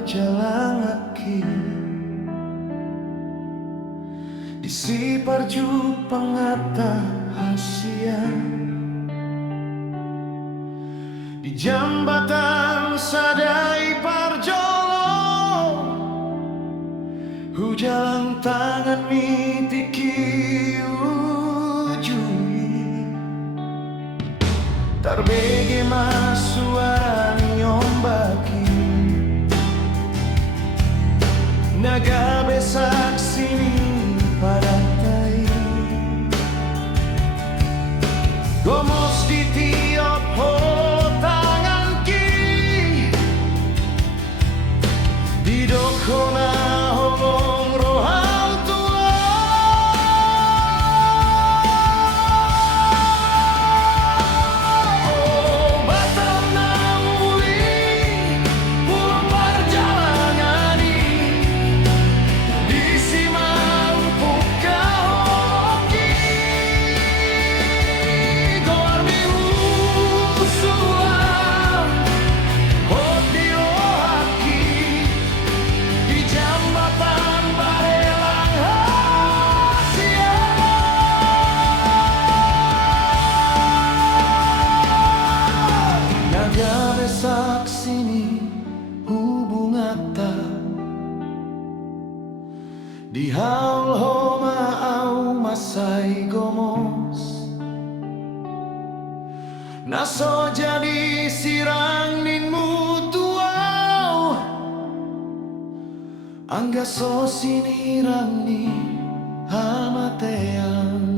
berjalan lagi di si parju pengata hasian, di jambatan sadai parjolo hujalang tangan mitiki ujui tarbege masuara nyombaki naga besak sini padatai gomos di tiap holo tangan ki di dokona holong rohal tua oh batam nauli pulang perjalanan di simang pukahoki goar bihusuan hoti lohaki di jambatan barelang hasian naga besak sini hubungata di haul homa au masai gomos naso jadi sirang ninmu tuau angga so sinirang ni hamatean